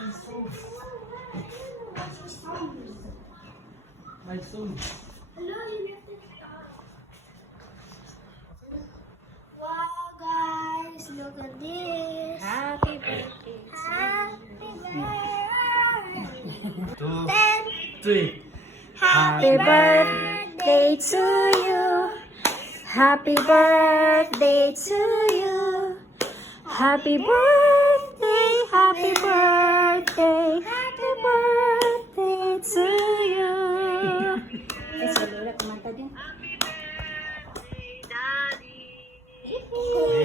My son. Hello, you left it out. Wow, guys, look at this. Happy birthday. Happy birthday. 2, Ten. 3. Happy birthday to you. Happy birthday to you. Happy birthday, happy birthday, happy birthday to you. Eh, si Lola kumanta din.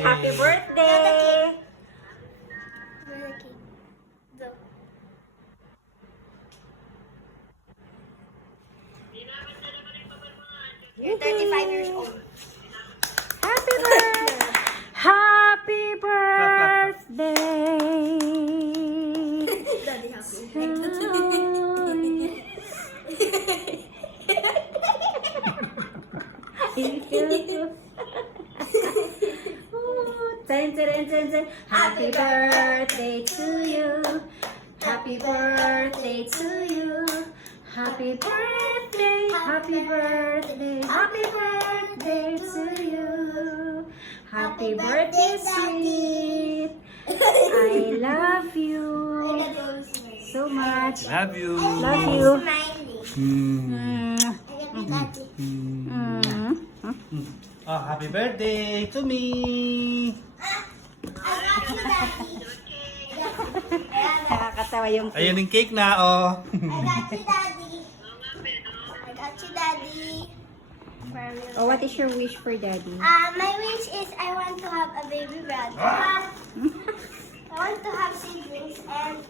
Happy birthday! Where's the cake? The. You're 35 years old. Happy birthday! Happy birthday! Daddy happy. Thank you. Ten, ten, ten, ten. Happy birthday to you. Happy birthday to you. Happy birthday, happy birthday, happy birthday to you. Happy birthday, sweet. I love you so much. Love you. Love you. Mm. Mm. Oh, happy birthday to me. Nakakatawa yung Ayun yung cake na, oh. Oh, what is your wish for daddy? My wish is I want to have a baby brother. I want to have siblings and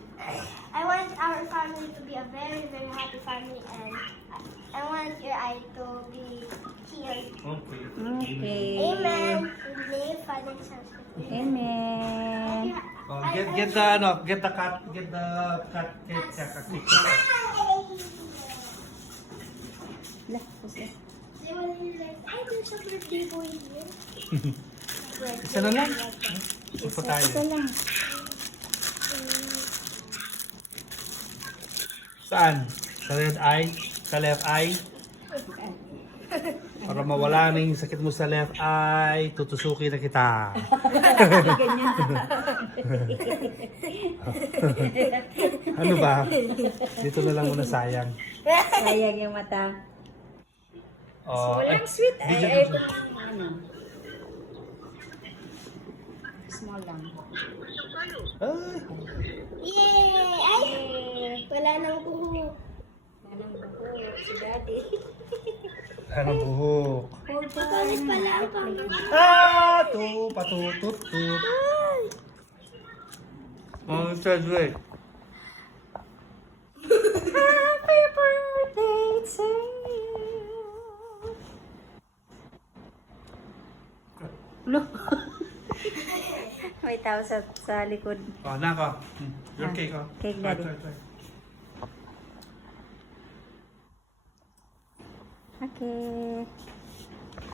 I want our family to be a very, very happy family and I want your eye to be healed. Okay. Okay. Amen. In the name of Father and Son. Amen. Oh, get the ano, get the cut cake. Lah, pusa. They will be like, I there's a birthday boy here. Isa na lang. Upo tayo. Isa lang. Saan? Sa red eye? Sa left eye? Para mawala na yung sakit mo sa left eye, tutusukin na kita. Ano ba? Dito na lang muna sayang. Sayang yung mata. Oh, Walang sweet. Ay, video ay, ko. ano? Small lang. Ay, Yay! Ay! Wala nang buhok. Walang buho. Si daddy. anong buhok? Patulis pala ang pangkat. Patutut. Oh, it's so great. Happy birthday to you. Look. May tao sa likod. Oh, nako. Your cake, oh. Cake, daddy. Try. Okay.